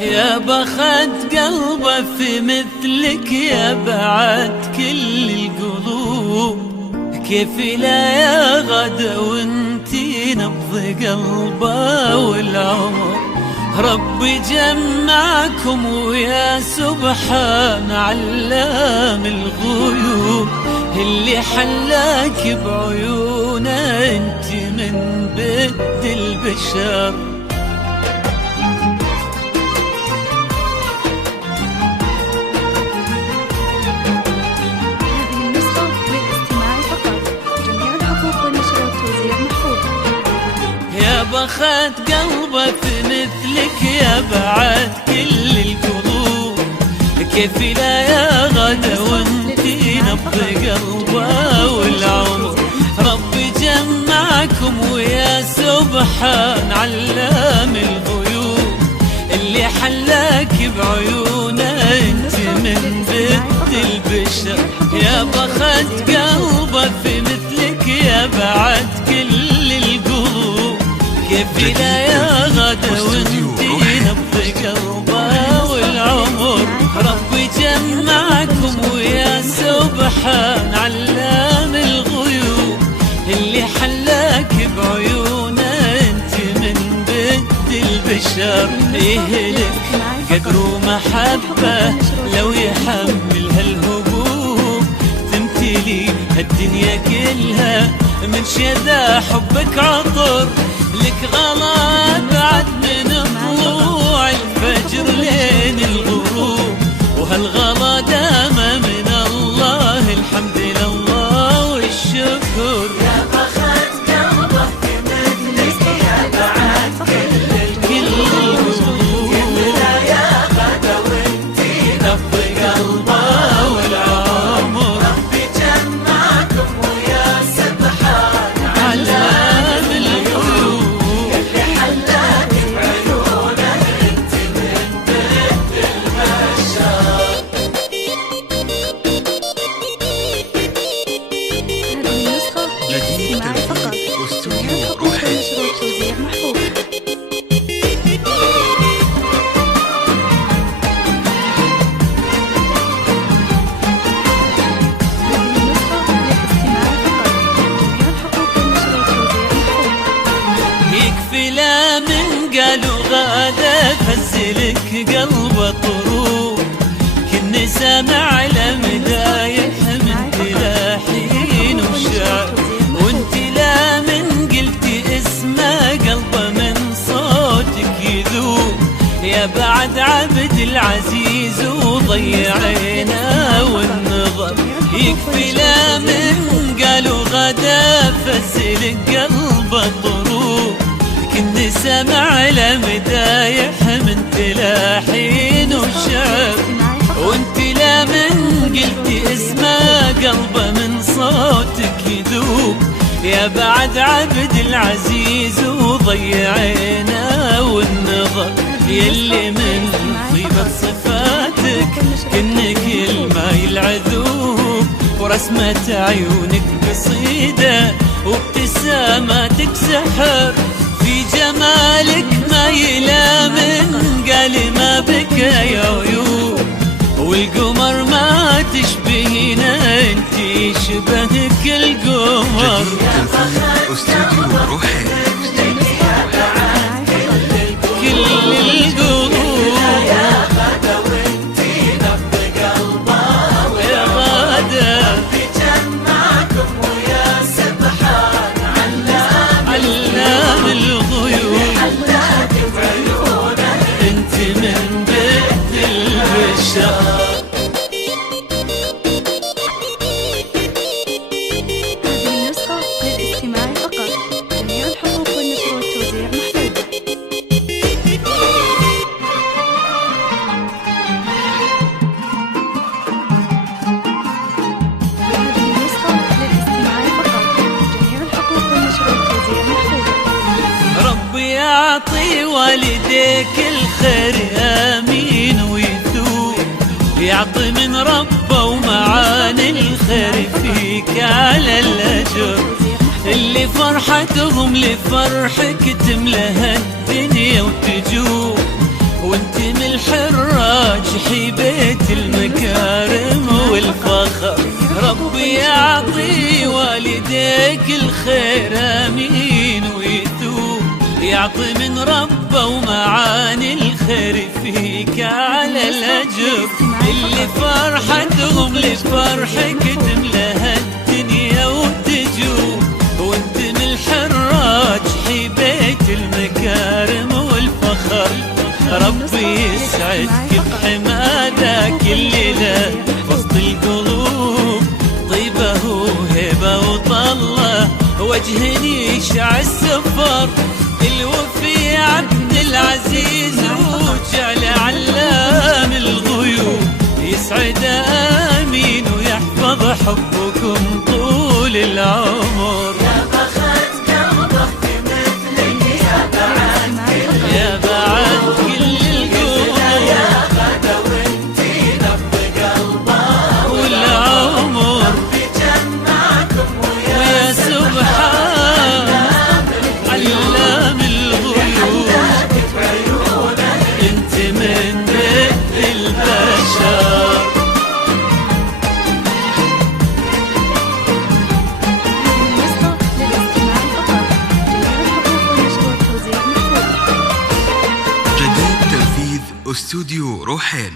يا بخت قلبه في مثلك يا بعد كل القلوب، كيف لا يا غدا وانتي نبض قلبه والعمر. ربي جمعكم ويا سبحان علام الغيوب، اللي حلاك بعيونه انت من بد البشر. يا بخت قلبه في مثلك يا بعد كل القلوب، كيف لا يا غدا وانتي نبض قلبه والعمر. ربي جمعكم ويا سبحان علام الغيوب، اللي حلاك بعيونه انت من بد البشر. يا بخت قلبه في مثلك يا بعد كل القلوب، كيف لا يا غدا وانتي نبض قلبه والعمر. ربي جمعكم ويا سبحان علام الغيوب، اللي حلاك بعيونه انت من بد البشر. يهلك قدر ومحبه لو يحمل هالهبوب، تمتلي هالدنيا كلها من شذا حبك عطر. لك غلا بعد من طلوع الفجر لين الغروب، وهالغلا دام من الله، الحمد لله والشكر. يا بخت قلبه في مثلك يا بعد كل القلوب، لا يا غدا وانتي نبض قلبه والعمر. ربي جمعكم ويا سبحان علام الغيوب، يكفي لا من قالوا غاده فزلك قلبه طروب، كني سامع لمدايح من تلاحين وشعر. وانت لا من قلتي اسمه قلبه من صوتك يذوب، يا بعد عبد العزيز وضيعينا والنظر. يكفي لا من قالوا غدا فزلك قلبه طروب، كني سمع لمدايح من تلاحين وشعر. وانت لا من قلتي اسمه قلبه من صوتك يذوب، يا بعد عبد العزيز وضيعينا والنظر. يلي من طيبة صفاتك كن كل ما العذوب، ورسمة عيونك قصيدة وابتساماتك سحر. في جمالك ما يلامن قال ما بك يا عيوب، والقمر ما تشبهينا انتي شبهك القمر. يا بخت استوديو روحي كل القلوب، يا غدا وانتي نبض قلبه يا غدا. ربي جمعكم ويا سبحان علام الغيوب، حلاك بعيونه انت من بد البشر. يعطي والديك الخير آمين ويثوب، يعطي من ربه ومعاني الخير فيك على الأجر. اللي فرحتهم لفرحك تملى الدنيا وتجوب، وانت من الحراج حبيت المكارم والفخر. ربي يعطي والديك الخير امين ويثوب، يعطي من ربه ومعاني الخير فيك على الاجر. اللي فرحتهم لفرحك تملى الدنيا وتجوب، وانت من الحراج حبيت المكارم والفخر. ربي يسعدك بحمادك الليلة وسط القلوب، طيبة وهبة وطلة وجهني يشع السفر. الوفي عبد العزيز وجعل علام الغيوب، يسعد آمين ويحفظ حبكم طول العمر. يا بخت قلبه بمثلك يا بعد يا بعد كل القلوب يا غدا وانتي نبض قلبه والعمر. بجمعكم ويا سبحان علام الغيوب، انت من بيت البشر. منصة للاستماع فقط. جميع الحقوق والنشر والتوزيع مفتوح. جديد تنفيذ استوديو روحين.